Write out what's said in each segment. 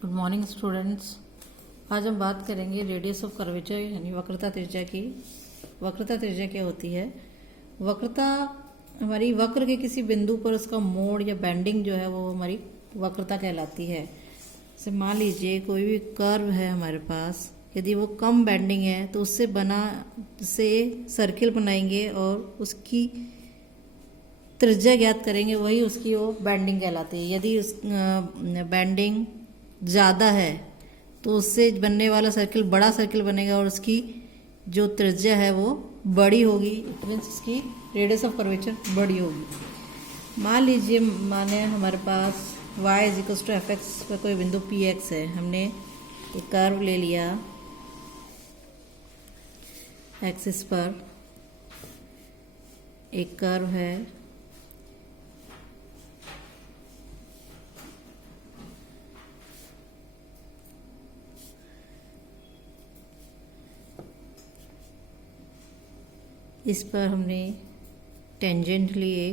Good morning students. आज हम बात करेंगे रेडियस ऑफ कर्वेचर यानी वक्रता त्रिज्या की। वक्रता त्रिज्या क्या होती है? वक्रता हमारी वक्र के किसी बिंदु पर उसका मोड़ या बेंडिंग जो है वो हमारी वक्रता कहलाती है। जैसे मान लीजिए कोई भी कर्व है हमारे पास, यदि वो कम बेंडिंग है तो उससे सर्किल बनाएंगे और उसकी त्रिज्या ज्ञात करेंगे, वही उसकी वो बेंडिंग कहलाती है। यदि उस बेंडिंग ज़्यादा है तो उससे बनने वाला सर्किल बड़ा सर्किल बनेगा और उसकी जो त्रिज्या है वो बड़ी होगी। इट मीन्स उसकी रेडियस ऑफ कर्वेचर बड़ी होगी। मान लीजिए माने हमारे पास y = fx पर कोई बिंदु px है। हमने एक कर्व ले लिया एक्सिस पर, एक कर्व है इस पर हमने टेंजेंट लिए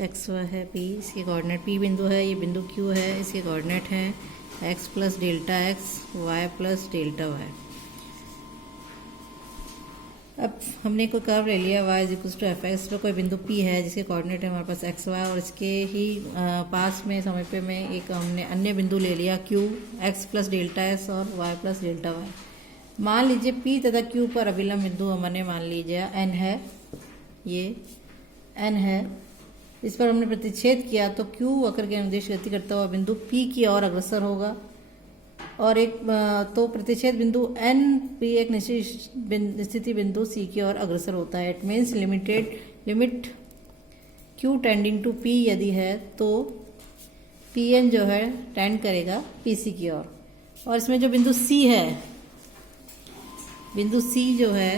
एक्स वाई है p, इसके कोऑर्डिनेट p बिंदु है, ये बिंदु q है, इसके कोऑर्डिनेट हैं x + Δx, y + Δy। अब हमने कोई कर्व ले लिया y = fx पर कोई बिंदु p है जिसके कोऑर्डिनेट है हमारे पास x y, और इसके ही पास में समीपे में एक हमने अन्य बिंदु ले लिया q, x + Δs और y + Δy। मान लीजिए p तथा q पर अभिलंब बिंदु हमने मान लीजिए n है, ये n है। इस पर हमने प्रतिच्छेद किया तो q वक्र के अनुदिश गति करता हुआ बिंदु p की ओर अग्रसर होगा, और एक तो प्रतिच्छेद बिंदु n p एक निश्चित स्थिति बिंदु c की ओर अग्रसर होता है। It means limit q tending to p यदि है तो pn जो है टेंड करेगा pc की ओर। और इसमें जो बिंदु c है, बिंदु c जो है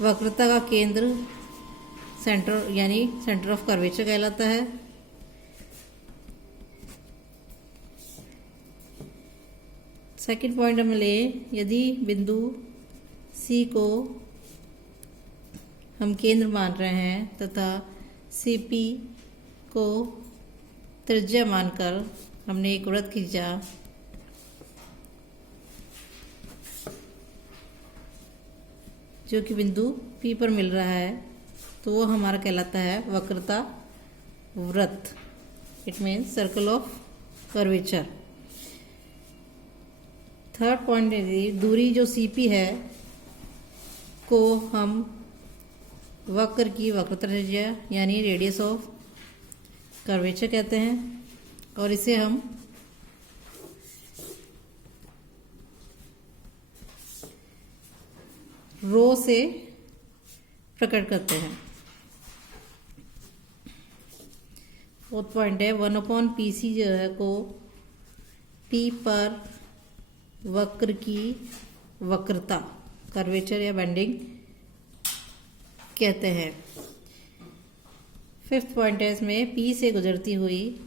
वक्रता का केंद्र, सेंटर यानी सेंटर ऑफ कर्वेचर कहलाता है। सेकंड पॉइंट हम ले, यदि बिंदु C को हम केंद्र मान रहे हैं तथा CP को त्रिज्या मानकर हमने एक वृत्त खींचा, जो कि बिंदु P पर मिल रहा है, तो वो हमारा कहलाता है वक्रता वृत्त। It means circle of curvature. Third point, दूरी जो CP है को हम वक्र की वक्रता त्रिज्या यानी रेडियस ऑफ कर्वेचर कहते हैं, और इसे हम रो से प्रकट करते हैं। फोर्थ पॉइंट है 1/PC जो है को P पर वक्र की वक्रता कर्वेचर या बेंडिंग कहते हैं। फिफ्थ पॉइंट है इसमें P से गुजरती हुई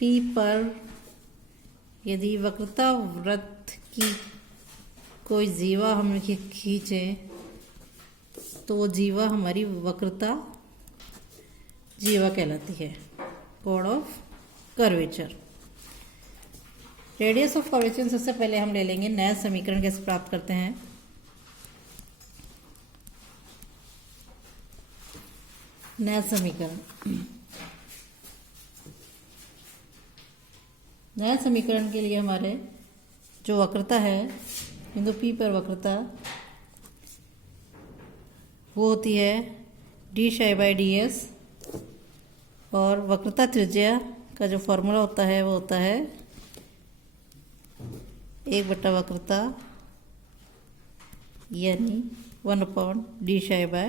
P पर यदि वक्रता वृत्त की कोई जीवा हम खींचें तो वो जीवा हमारी वक्रता जीवा कहलाती है, कोण of curvature. Radius of curvature सबसे पहले हम ले लेंगे नया समीकरण कैसे प्राप्त करते हैं। नया समीकरण के लिए हमारे जो वक्रता है बिंदु P पर वक्रता, वो होती है d/ds, और वक्रता त्रिज्या का जो फॉर्मूला होता है वो होता है 1/वक्रता यानी 1/d/ds।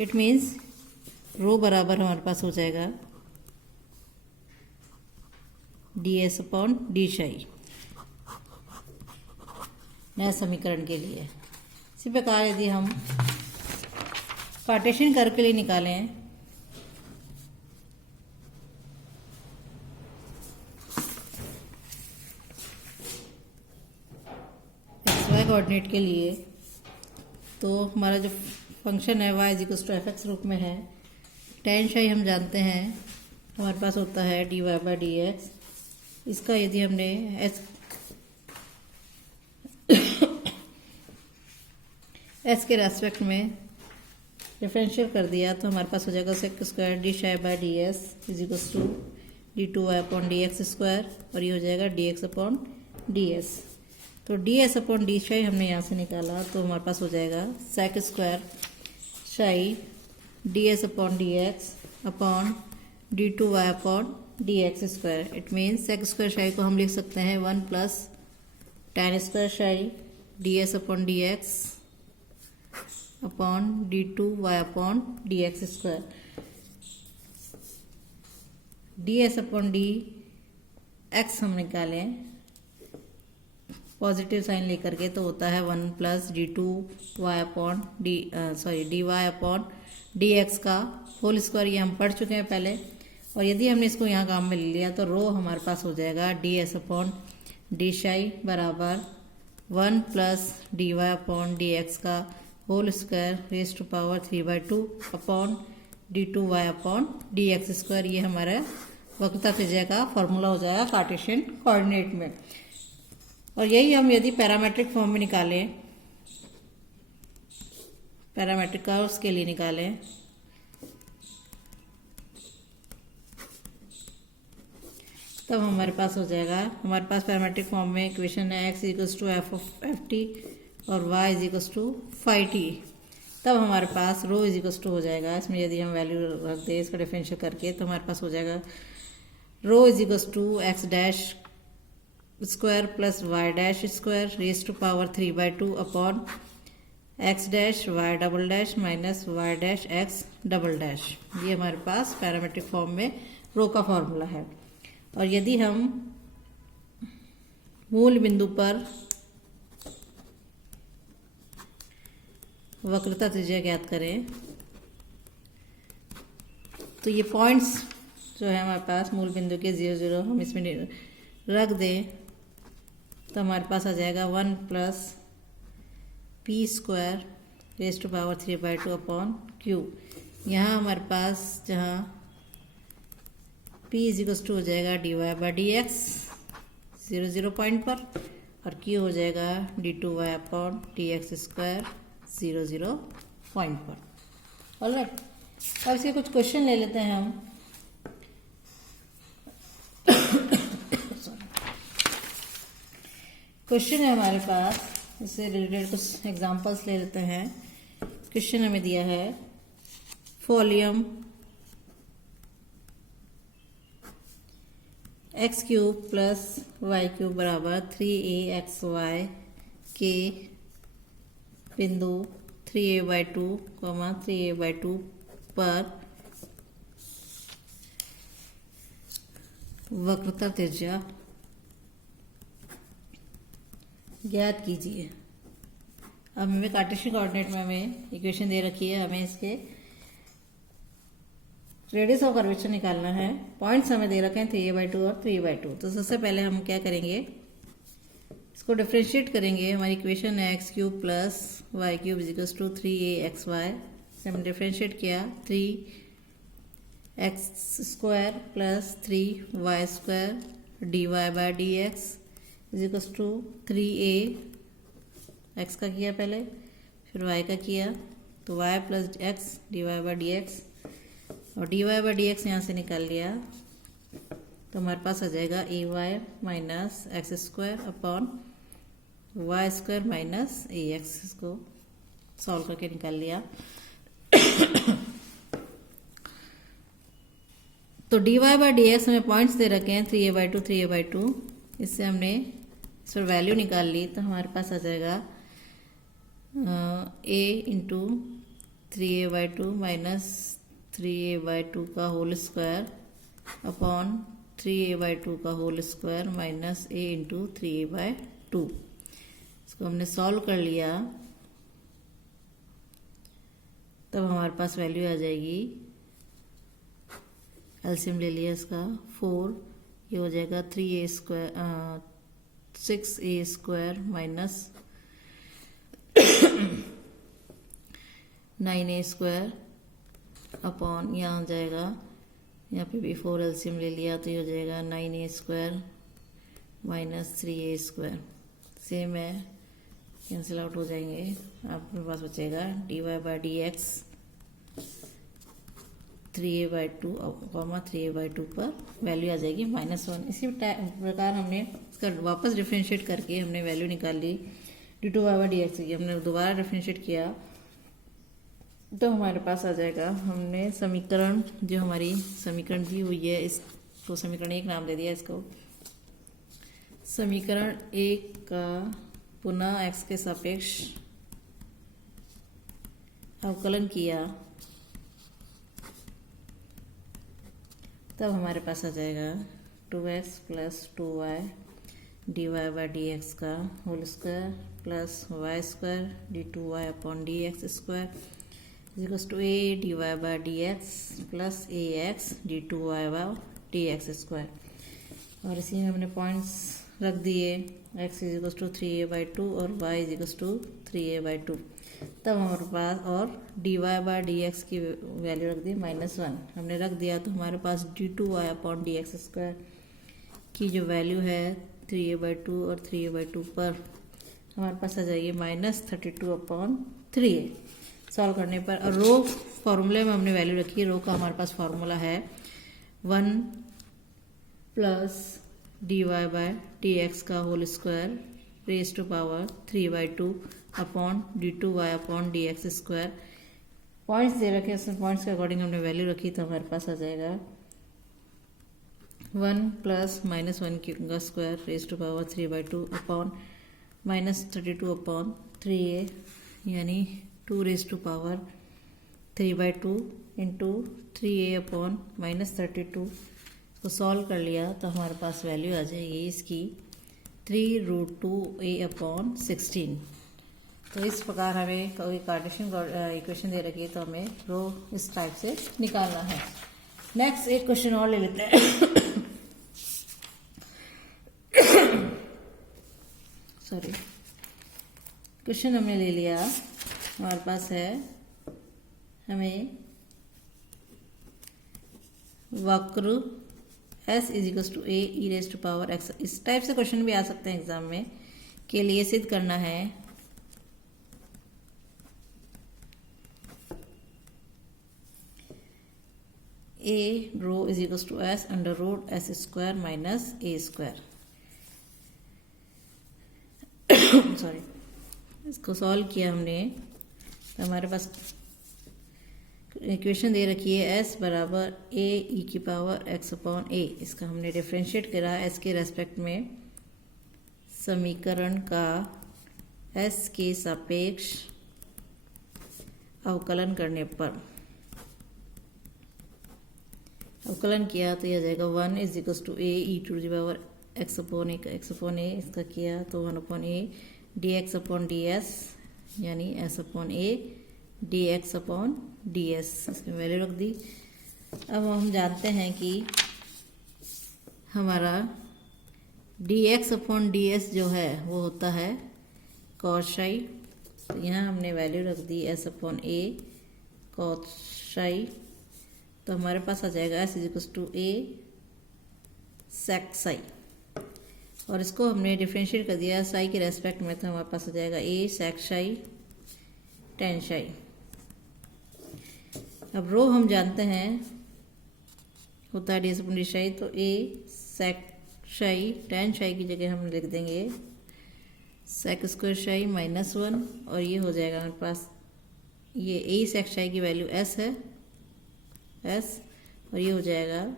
इट मीन्स रो बराबर हमारे पास हो जाएगा ds/d। नए समीकरण के लिए इसी प्रकार यदि हम पार्टीशन कर्व के लिए निकालें वाई कोऑर्डिनेट के लिए, तो हमारा जो फंक्शन है y is to f x रूप में है। टेन शाई हम जानते हैं, हमारे पास होता है dy बाई डी एक्स। इसका यदि हमने एस के रेस्पेक्ट में डिफरेंशियल कर दिया तो हमारे पास हो जाएगा sec square d psi by d s is equals to d two y upon d x square, और ये हो जाएगा d x upon d s. तो d s upon d psi हमने यहाँ से निकाला तो हमारे पास हो जाएगा sec square psi d s upon d x upon d two y upon d x square. It means sec square psi को हम लिख सकते हैं 1 plus tan square psi d s upon d x upon d two y upon d x square. D s upon d x हम निकालें positive sign लेकर के तो होता है 1 plus d two y upon d y upon d x का whole square. ये हम पढ़ चुके हैं पहले, और यदि हमने इसको यहाँ काम में ले लिया तो रो हमारे पास हो जाएगा D s upon d psi बराबर 1 plus d y upon d x का whole square raise to power 3/2 upon d two y upon d x square. ये हमारा वक्रता त्रिज्या का फॉर्मूला हो जाएगा कार्टेशियन कोऑर्डिनेट में। और यही हम यदि पैरामेट्रिक फॉर्म में निकालें, पैरामेट्रिक कर्व्स के लिए निकालें, तब हमारे पास हो जाएगा, हमारे पास पैरामेट्रिक फॉर्म में इक्वेशन है x equals to f of f t और y is equals to phi t. तब हमारे पास रो इज इक्वल्स टू हो जाएगा, इसमें यदि हम वैल्यू रख दें इसका डिफरेंशियल करके तो हमारे पास हो जाएगा rho is equals to x dash square plus y dash square raise to power 3/2 upon x dash y double dash minus y dash x double dash. ये हमारे पास पैरामेट्रिक फॉर्म में रो का फॉर्मूला है। और यदि हम मूल बिंदु पर वक्रता त्रिज्या ज्ञात करें तो ये पॉइंट्स जो है हमारे पास मूल बिंदु के 0 0 हम इसमें रख दें तो हमारे पास आ जाएगा 1 plus p square raise to power 3/2 upon q. यहाँ हमारे पास जहाँ पी इज इक्वल्स टू हो जाएगा d y by d x 0 0 point पर, और क्यू हो जाएगा d two y upon d x square 0 0 point पर। ऑलराइट, अब इसके कुछ क्वेश्चन ले लेते हैं हम। क्वेश्चन है हमारे पास, इससे रिलेटेड कुछ एग्जांपल्स ले लेते हैं। क्वेश्चन हमें दिया है volume x cube plus y cube बराबर 3aXy के बिंदु 3a/2, 3a/2 पर वक्रता त्रिज्या ज्ञात कीजिए। अब हमें कार्टेशियन कोऑर्डिनेट में हमें इक्वेशन दे रखी है, हमें इसके रेडियस ऑफ कर्वेचर निकालना है। पॉइंट्स हमें दे रखे हैं 3a/2 और 3a/2। तो सबसे पहले हम क्या करेंगे, इसको डिफ्रेंशिएट करेंगे। हमारी इक्वेशन है x cube plus y cube is equals to 3aXy से हमने डिफ्रेंशिएट किया 3x square plus 3y square dy by d x is equals to 3a x का किया पहले, फिर y का किया तो y plus x dy by d x, और dy बाई डी एक्स यहाँ से निकाल लिया तो हमारे पास आ जाएगा ay minus x square upon y square minus ax। इसको सॉल्व करके निकाल लिया तो dy बाई डी एक्स हमें पॉइंट्स दे रखे हैं 3a/2 3a/2, इससे हमने इस पर वैल्यू निकाल ली तो हमारे पास आ जाएगा a into 3a/2 minus 3a/2 का होल स्क्वायर अपॉन 3a/2 का whole square minus a into 3a/2। इसको हमने सॉल्व कर लिया तब हमारे पास वैल्यू आ जाएगी, एलसीएम ले लिया इसका 4, ये हो जाएगा 3a square 6a square minus 9a² upon यहाँ आ जाएगा, यहाँ पे भी 4 एलसीएम ले लिया तो ये हो जाएगा 9a² माइनस 3a²। सेम है, कैंसिल आउट हो जाएंगे। आपके पास बचेगा dy/dx 3a/2 3a/2 पर वैल्यू आ जाएगी -1। इसी प्रकार हमने इसका वापस डिफ्रेंशिएट करके हमने वैल्यू निकाल ली d2y/dx की। हमने दोबारा डिफ्रेंशिएट किया तो हमारे पास आ जाएगा, हमने समीकरण जो हमारी समीकरण दी हुई है इसको समीकरण 1 नाम दे दिया इसको। समीकरण 1 का पुनः x के सापेक्ष अवकलन किया तब हमारे पास आ जाएगा 2x + 2y dy/dx का whole square plus y² d2y/dx² = a dy/dx plus ax d2y/dx²। और इसी में हमने पॉइंट्स रख दिए, x = 3a/2 और y = 3a/2। तब हमारे पास और dy/dx की वैल्यू रख दी -1 हमने रख दिया तो हमारे पास d2y/dx² की जो वैल्यू है 3a/2 और 3a/2 पर हमारे पास आ जाएगी -32/3a। सॉल्व करने पर और रो फॉर्मूले में हमने वैल्यू रखी है। रो का हमारे पास फॉर्मूला है 1 + dy/dx का whole square raise to power 3/2 upon d2y/dx²। Points दे रखे हैं, पॉइंट्स के अकॉर्डिंग हमने वैल्यू रखी तो हमारे पास आ जाएगा 1 + -1 का square raise to power 3/2 upon -32/3a यानी 2 raise to power 3/2 into 3a upon -32। इसको सॉल्व कर लिया तो हमारे पास वैल्यू आ जाएगी इसकी 3√2a/16। तो इस प्रकार हमें कोई कार्टेशियन इक्वेशन दे रखी है तो हमें रो इस टाइप से निकालना है। नेक्स्ट एक क्वेश्चन और ले लेते हैं। सॉरी, क्वेश्चन हमने ले लिया, हमारे पास है हमें वक्र s = a e⁻x। इस टाइप से क्वेश्चन भी आ सकते हैं एग्जाम में, के लिए सिद्ध करना है a rho = s √s² minus a²। Sorry, इसको सॉल्व किया हमने तो हमारे पास इक्वेशन दे रखी है s बराबर a e⁻x/a। इसका हमने डिफ्रेंशिएट करा s के रेस्पेक्ट में समीकरण का s के सापेक्ष अवकलन करने पर अवकलन किया तो यह जाएगा 1 = a e⁻x/a। इसका किया तो 1/a dx/ds यानी s/a dx/ds इसकी वैल्यू रख दी। अब हम जानते हैं कि हमारा dx/ds जो है वो होता है cos psi। तो यहाँ हमने वैल्यू रख दी s/a cos psi। तो हमारे पास आ जाएगा s = a sec psi। और इसको हमने डिफ्रेंशिएट कर दिया साई के रेस्पेक्ट में तो हमारे पास आ जाएगा a sec psi tan psi। अब रो हम जानते हैं होता है ds/psi, तो a sec psi tan psi की जगह हम लिख देंगे sec² psi -1 और ये हो जाएगा हमारे पास, ये a sec psi की वैल्यू s है s, और ये हो जाएगा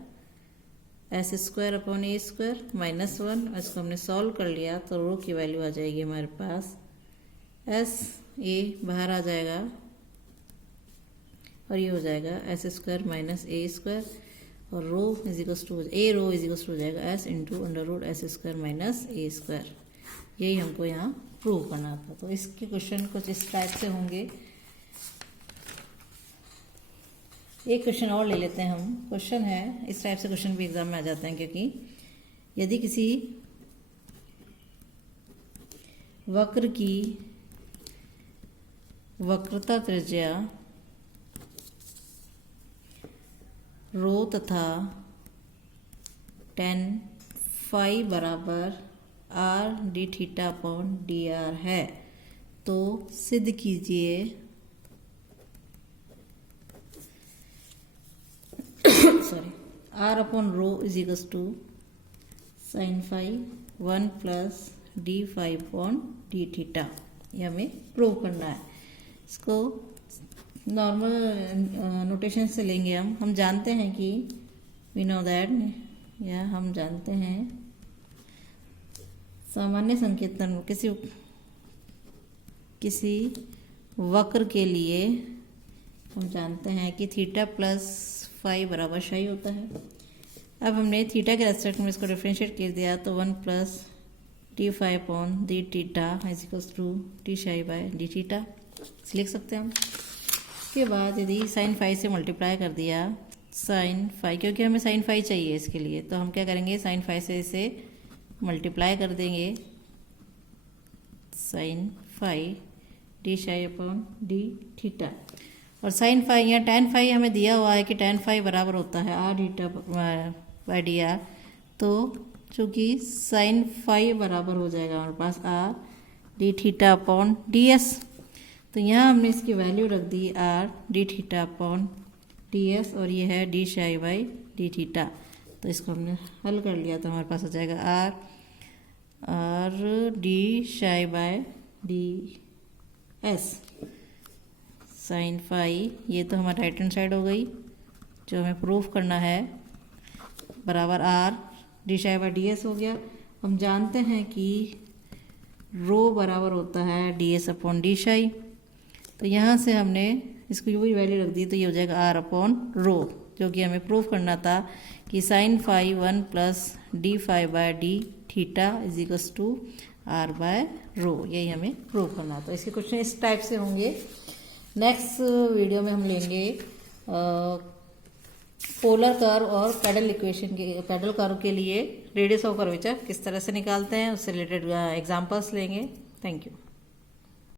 s² अपॉन a² -1। इसको हमने सॉल्व कर लिया तो रो की वैल्यू आ जाएगी हमारे पास s a बाहर आ जाएगा और ये हो जाएगा s² माइनस a² और रो a रो हो जाएगा s into √s² minus a²। यही हमको यहाँ प्रूव करना था। तो इसके क्वेश्चन कुछ इस टाइप से होंगे। एक क्वेश्चन और ले लेते हैं हम। क्वेश्चन है, इस टाइप से क्वेश्चन भी एग्जाम में आ जाते हैं, क्योंकि यदि किसी वक्र की वक्रता त्रिज्या रो तथा tan फाई बराबर r d theta upon d r है, तो सिद्ध कीजिए sorry r upon rho is equals to sine phi 1 plus d phi upon d theta. ये हमें प्रूव करना है। इसको नॉर्मल नोटेशन से लेंगे हम जानते हैं कि वी नो दैट, या हम जानते हैं सामान्य संकेतन किसी वक्र के लिए हम जानते हैं कि थीटा प्लस फाई बराबर शाई होता है। अब हमने थीटा के रेस्पेक्ट में इसको डिफरेंशिएट कर दिया, तो 1 plus d phi upon d theta is equals to d psi by d theta लिख सकते हैं हम। उसके बाद यदि साइन फाई से मल्टीप्लाई कर दिया साइन फाई, क्योंकि हमें साइन फाई चाहिए इसके लिए, तो हम क्या करेंगे साइन फाई से इसे मल्टीप्लाई कर देंगे, साइन फाई डी शाई अपॉन डी थीटा। और साइन फाई या टैन फाई हमें दिया हुआ है कि टैन फाई बराबर होता है r theta by d r, तो चूँकि साइन फाई बराबर हो जाएगा हमारे पास r d theta upon d s, तो यहाँ हमने इसकी वैल्यू रख दी r d theta upon d s, और ये है D psi by D theta. तो इसको हमने हल कर लिया, तो हमारे पास हो जाएगा r d psi by d s sine phi, ये तो हमारा राइट हैंड साइड हो गई जो हमें प्रूफ करना है, बराबर r d psi by d S हो गया। हम जानते हैं कि रो बराबर होता है डी एस अपॉन डी शाई, तो यहाँ से हमने इसको वही वैल्यू रख दी, तो ये हो जाएगा आर अपॉन रो, जो कि हमें प्रूफ करना था कि sine phi 1 plus d phi by d theta is equals to r by rho, यही हमें प्रूफ करना। तो इसके क्वेश्चन इस टाइप से होंगे। नेक्स्ट वीडियो में हम लेंगे पोलर कर्व और पैडल इक्वेशन के, पैडल कर्व के लिए रेडियस ऑफ कर्वेचर किस तरह से निकालते हैं, उससे रिलेटेड एग्जांपल्स लेंगे। Thank you.